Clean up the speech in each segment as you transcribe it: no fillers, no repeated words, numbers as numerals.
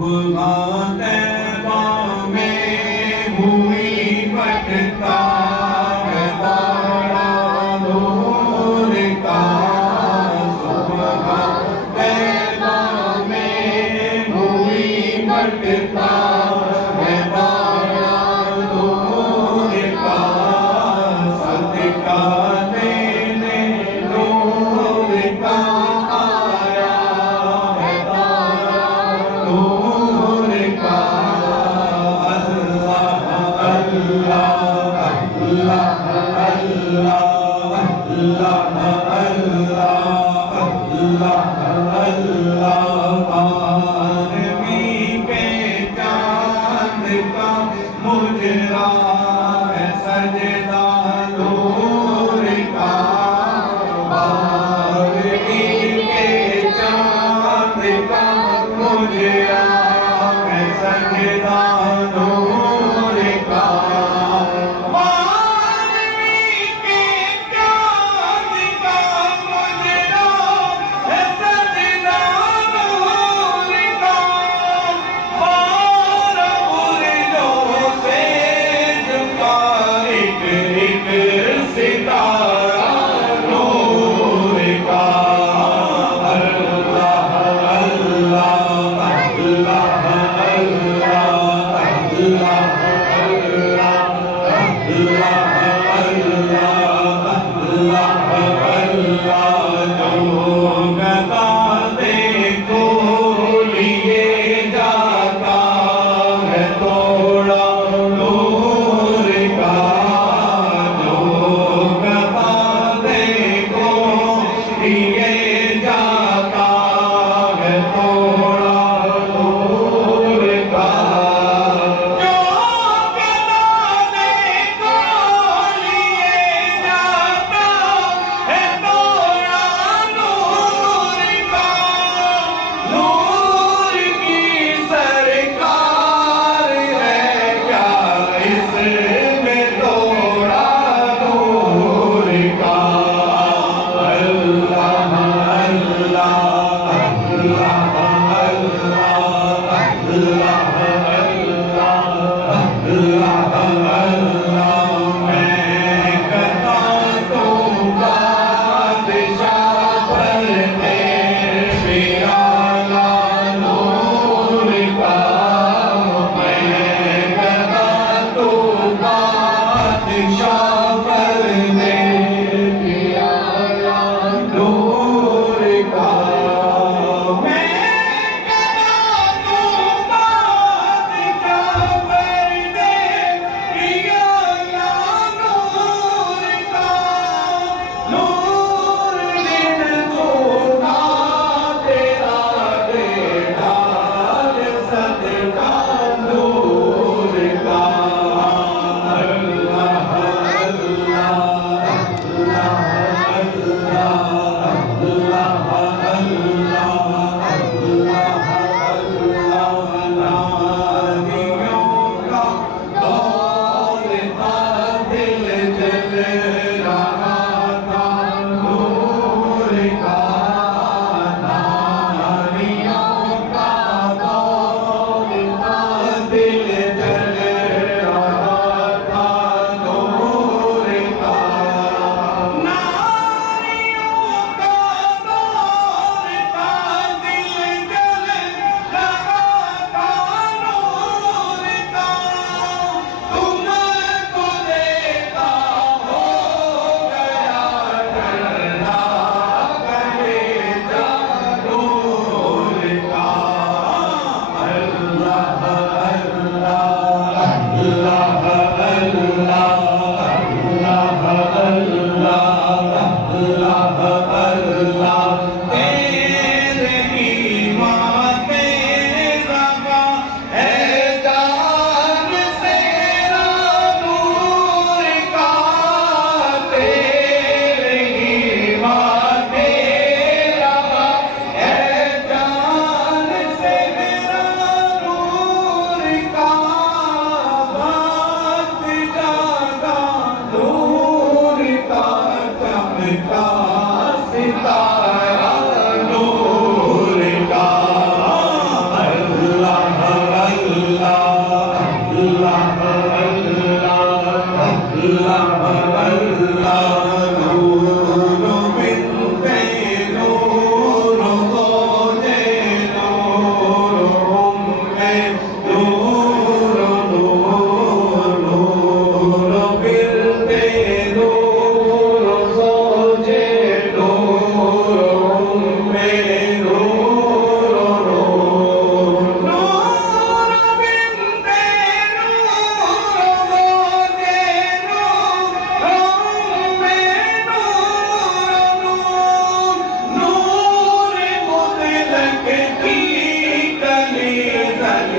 सुबह तैबा में हुई बटता है बड़ा नूर का। सुबह तैबा में हुई बटता है बड़ा नूर का। सदका देने नूर का आया है तारा नूर का। अल्लाह अल्लाह अल्लाह अल्लाह अल्लाह अल्लाह अल्लाह। आदमी के चांद का मुजरा है सजदा नूर का। आदमी के चांद का मुजरा है सजदा नूर का। आदमी के चांद का मुजरा है सजदा नूर का। बारह बुर्जों से झुका एक एक सितारा नूर का। अल्लाह अल्लाह अल्लाह अल्लाह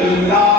अल्लाह